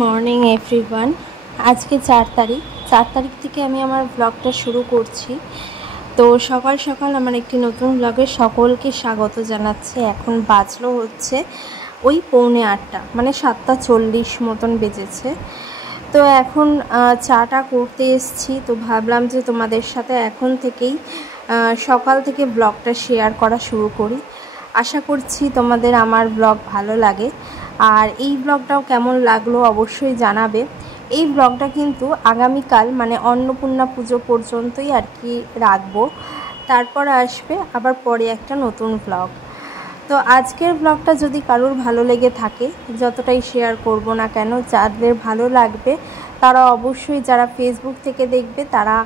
Morning everyone. আজকে 4 তারিখ থেকে আমি আমার ব্লগটা শুরু করছি। তো সকাল সকাল আমার একটি নতুন ব্লগে সকলকে স্বাগত জানাচ্ছি। এখন বাজলো হচ্ছে ওই 7:45, মানে 7:40 মতন বেজেছে। তো এখন চাটা করতে এসেছি। তো ভাবলাম যে তোমাদের সাথে এখন থেকেই সকাল থেকে ব্লগটা শেয়ার করা শুরু করি। আশা করছি তোমাদের আমার ব্লগ ভালো লাগে, আর এই ব্লগটাও কেমন লাগলো অবশ্যই জানাবে। এই ব্লগটা কিন্তু আগামীকাল মানে অন্নপূর্ণা পুজো পর্যন্তই আর কি রাখবো, তারপর আসবে আবার পরে একটা নতুন ব্লগ। তো আজকের ব্লগটা যদি কারোর ভালো লেগে থাকে, যতটাই শেয়ার করব না কেন, যাদের ভালো লাগবে তারা অবশ্যই, যারা ফেসবুক থেকে দেখবে তারা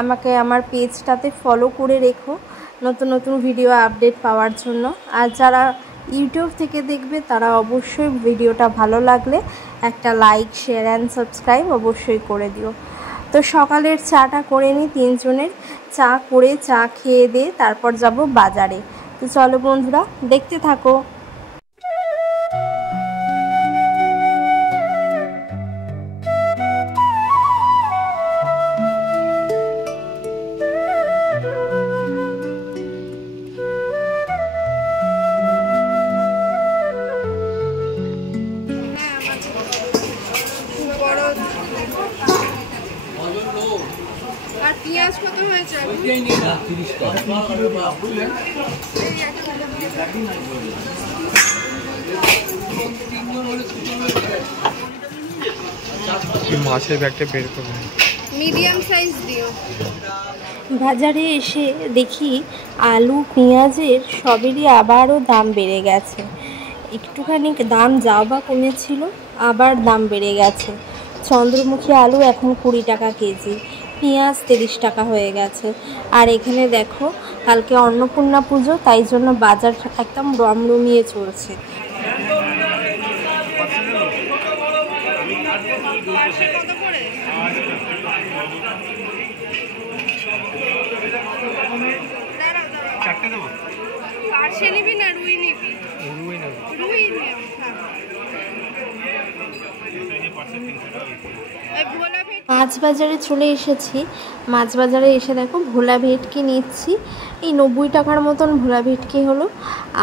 আমাকে আমার পেজটাতে ফলো করে রেখো নতুন নতুন ভিডিও আপডেট পাওয়ার জন্য। আর যারা ইউটিউব থেকে দেখবে তারা অবশ্যই ভিডিওটা ভালো লাগলে একটা লাইক, শেয়ার অ্যান্ড সাবস্ক্রাইব অবশ্যই করে দিও। তো সকালের চাটা করে নিই, 3 জনের চা করে চা খেয়ে দিয়ে তারপর যাব বাজারে। তো চলো বন্ধুরা, দেখতে থাকো। আর পেঁয়াজ কত হয়েছে? মাছের ব্যাগটা বের করুন, মিডিয়াম সাইজ দিও। বাজারে এসে দেখি আলু পেঁয়াজের সবেরই আবারও দাম বেড়ে গেছে। একটুখানি দাম যাও বা কমেছিল, আবার দাম বেড়ে গেছে। চন্দ্রমুখী আলু এখন 20 টাকা কেজি, পেঁয়াজ 30 টাকা হয়ে গেছে। আর এখানে দেখো কালকে অন্নপূর্ণা পুজো, তাই জন্য বাজার একদম রমরমিয়ে চলছে। কত করে? পার্শে নিবি না রুই নিবি? রুই নিও। মাছ বাজারে চলে এসেছি। মাছ বাজারে এসে দেখো ভোলা ভেটকি নিচ্ছি। এই 90 টাকার মতন ভোলা ভেটকি হলো।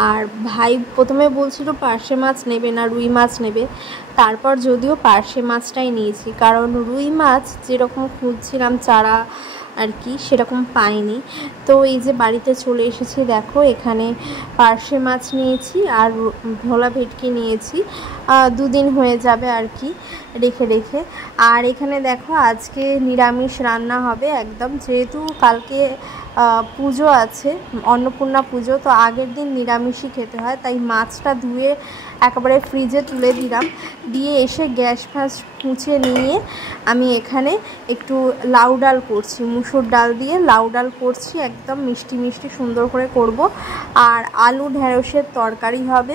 আর ভাই প্রথমে বলছিল পার্শে মাছ নেবে না রুই মাছ নেবে, তারপর যদিও পার্শে মাছটাই নিয়েছি, কারণ রুই মাছ যেরকম খুঁজছিলাম চারা আর কি সেরকম পাইনি। তো এই যে বাড়িতে চলে এসেছি, দেখো এখানে পার্শে মাছ নিয়েছি আর ভোলা ভেটকি নিয়েছি। 2 দিন হয়ে যাবে আর কি রেখে রেখে। আর এখানে দেখো আজকে নিরামিষ রান্না হবে একদম, যেহেতু কালকে পুজো আছে, অন্নপূর্ণা পুজো, তো আগের দিন নিরামিষই খেতে হয়, তাই মাছটা ধুয়ে একেবারে ফ্রিজে তুলে দিলাম। দিয়ে এসে গ্যাস ফ্যাস মুছে নিয়ে আমি এখানে একটু লাউ ডাল করছি, মুসুর ডাল দিয়ে লাউ ডাল করছি, একদম মিষ্টি মিষ্টি সুন্দর করে করব। আর আলু ঢেঁড়সের তরকারি হবে,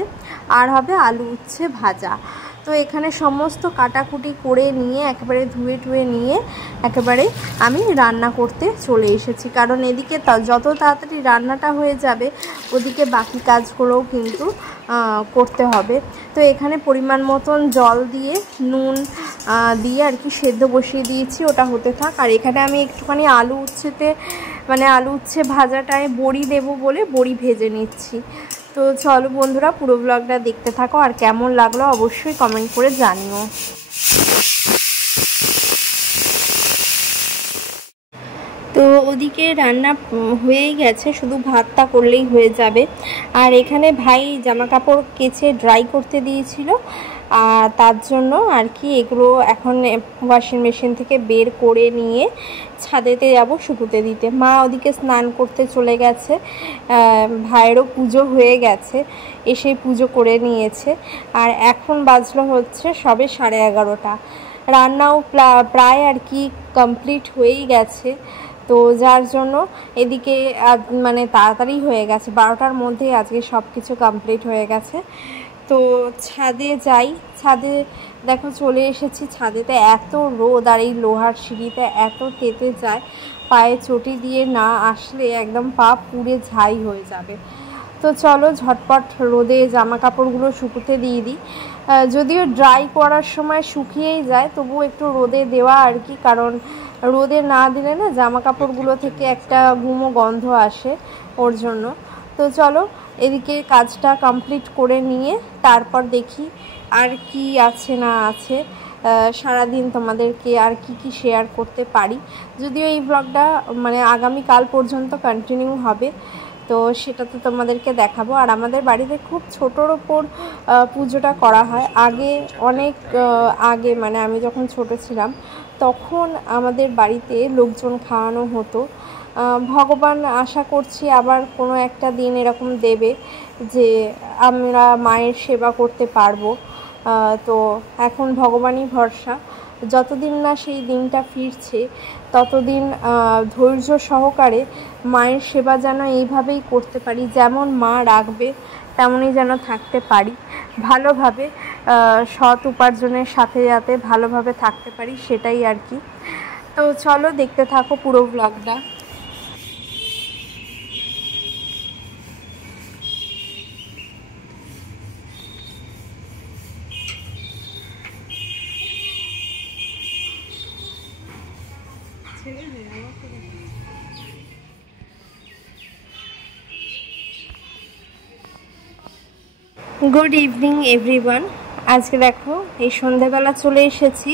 আর হবে আলু উচ্ছে ভাজা। তো এখানে সমস্ত কাটাকুটি করে নিয়ে একেবারে ধুয়ে টুয়ে নিয়ে একেবারে আমি রান্না করতে চলে এসেছি, কারণ এদিকে যত তাড়াতাড়ি রান্নাটা হয়ে যাবে ওদিকে বাকি কাজগুলোও কিন্তু করতে হবে। তো এখানে পরিমাণ মতন জল দিয়ে নুন দিয়ে আর কি সেদ্ধ বসিয়ে দিয়েছি, ওটা হতে থাক। আর এখানে আমি একটুখানি আলু উচ্ছে ভাজাটায় বড়ি দেবো বলে বড়ি ভেজে নিচ্ছি। তো চলো বন্ধুরা, পুরো ব্লগটা দেখতে থাকো, আর কেমন লাগলো অবশ্যই কমেন্ট করে জানিও। তো ওদিকে রান্না হয়েই গেছে, শুধু ভাতটা করলেই হয়ে যাবে। আর এখানে ভাই জামা কাপড় কেচে ড্রাই করতে দিয়েছিল, আর তার জন্য আর কি এগুলো এখন ওয়াশিং মেশিন থেকে বের করে নিয়ে ছাদেতে যাব শুকুতে দিতে। মা ওদিকে স্নান করতে চলে গেছে, ভাইয়েরও পুজো হয়ে গেছে, এসে পুজো করে নিয়েছে। আর এখন বাজলো হচ্ছে সবে 11:30। রান্নাও প্রায় আর কি কমপ্লিট হয়েই গেছে। তো যার জন্য এদিকে মানে তাড়াতাড়ি হয়ে গেছে, 12টার মধ্যেই আজকে সব কিছু কমপ্লিট হয়ে গেছে। তো ছাদে যাই, ছাদে দেখো চলে এসেছি। ছাদেতে এত রোদ, আর এই লোহার সিঁড়িতে এত তেতে যায়, পায়ে চটি দিয়ে না আসলে একদম পা পুড়ে ছাই হয়ে যাবে। তো চলো ঝটপট রোদে জামা কাপড়গুলো শুকোতে দিয়ে দিই। যদিও ড্রাই করার সময় শুকিয়েই যায়, তবুও একটু রোদে দেওয়া আর কি, কারণ রোদে না দিলে না জামা কাপড়গুলো থেকে একটা গুমো গন্ধ আসে, ওর জন্য। তো চলো এদিকে কাজটা কমপ্লিট করে নিয়ে তারপর দেখি আর কি আছে না আছে, সারাদিন তোমাদেরকে আর কি শেয়ার করতে পারি। যদিও এই ব্লগটা মানে আগামীকাল পর্যন্ত কন্টিনিউ হবে, তো সেটা তো তোমাদেরকে দেখাবো। আর আমাদের বাড়িতে খুব ছোটোর ওপর পুজোটা করা হয়। আগে অনেক আগে, মানে আমি যখন ছোটো ছিলাম তখন আমাদের বাড়িতে লোকজন খাওয়ানো হতো। ভগবান আশা করছি আবার কোনো একটা দিন এরকম দেবে যে আমরা মায়ের সেবা করতে পারবো। তো এখন ভগবানই ভরসা, যতদিন না সেই দিনটা ফিরছে ততদিন ধৈর্য সহকারে মায়ের সেবা যেন এইভাবেই করতে পারি, যেমন মা রাখবে তেমনই যেন থাকতে পারি ভালোভাবে, সৎ উপার্জনের সাথে যাতে ভালোভাবে থাকতে পারি, সেটাই আর কি। তো চলো দেখতে থাকো পুরো ব্লগটা। Good evening everyone. আজকে দেখো এই সন্ধ্যাবেলা চলে এসেছি।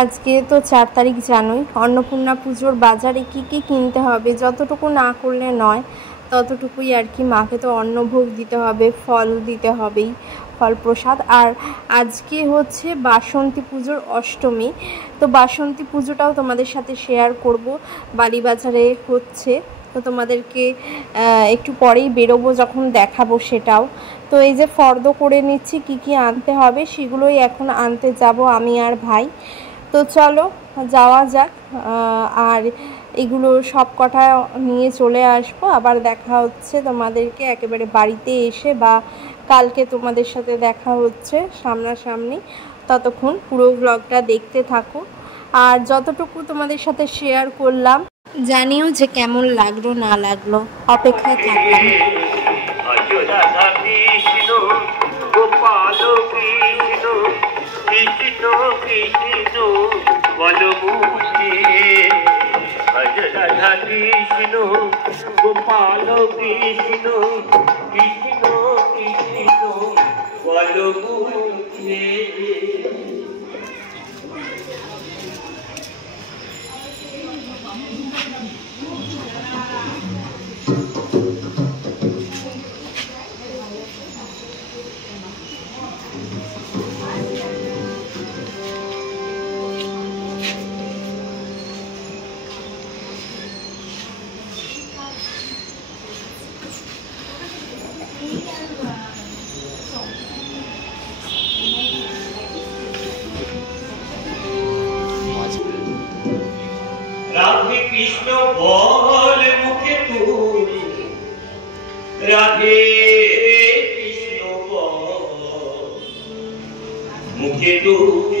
আজকে তো 4 তারিখ, জানোই অন্নপূর্ণা পুজোর বাজারে কী কিনতে হবে, যতটুকু না করলে নয় ততটুকুই আর কি। মাকে তো অন্নভোগ দিতে হবে, ফল দিতে হবেই, ফল প্রসাদ। আর আজকে হচ্ছে বাসন্তী পুজোর অষ্টমী, তো বাসন্তী পুজোটাও তোমাদের সাথে শেয়ার করব। বালিবাজারে হচ্ছে, তো তোমাদেরকে একটু পরেই বেরোবো যখন দেখাবো সেটাও। তো এই যে ফর্দ করে নিচ্ছি, কি আনতে হবে সেগুলোই এখন আনতে যাব আমি আর ভাই। তো চলো যাওয়া যাক, আর এগুলো সব কটা নিয়ে চলে আসবো। আবার দেখা হচ্ছে তোমাদেরকে একেবারে বাড়িতে এসে, বা কালকে তোমাদের সাথে দেখা হচ্ছে সামনাসামনি। ততক্ষণ পুরো ব্লগটা দেখতে থাকো, আর যতটুকু তোমাদের সাথে শেয়ার করলাম জানিও যে কেমন লাগলো না লাগলো, অপেক্ষায় থাকলাম। গোপাল কৃষ্ণ কৃষ্ণ কৃষ্ণ বলমুখে, ভজ রাধা কৃষ্ণ গোপাল কৃষ্ণ কৃষ্ণ কৃষ্ণ বলমুখে। রাধে কৃষ্ণ বল মুখে তুই, রাধে কৃষ্ণ বল মুখে তুই,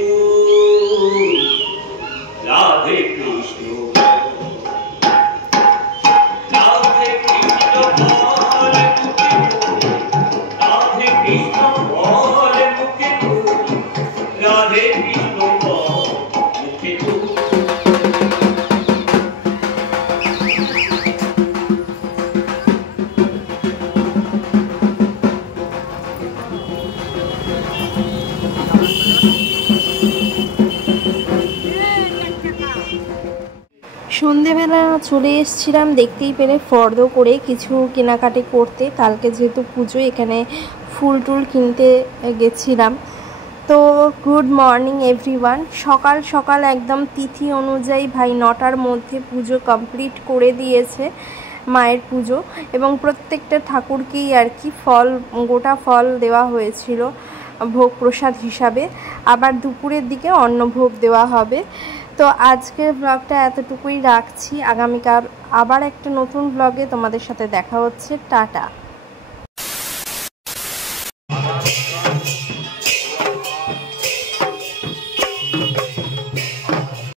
রাধে কৃষ্ণ রাধে কৃষ্ণ বল মুখে তুই, রাধে কৃষ্ণ বল মুখে তুই, রাধে কৃষ্ণ বল মুখে তুই। সন্ধেবেলা চলে এসেছিলাম দেখতেই পেলে ফর্দ করে কিছু কেনাকাটি করতে। কালকে যেহেতু পুজো, এখানে ফুল টুল কিনতে গেছিলাম। তো গুড মর্নিং এভরিওয়ান। সকাল সকাল একদম তিথি অনুযায়ী ভাই 9টার মধ্যে পুজো কমপ্লিট করে দিয়েছে, মায়ের পুজো, এবং প্রত্যেকটা ঠাকুরকেই আর কি ফল, গোটা ফল দেওয়া হয়েছিল ভোগ প্রসাদ হিসাবে। আবার দুপুরের দিকে অন্নভোগ দেওয়া হবে। তো আজকের ব্লগটা এতটুকুই রাখছি। আগামীকাল আবার একটা নতুন ব্লগে তোমাদের সাথে দেখা হচ্ছে। টাটা।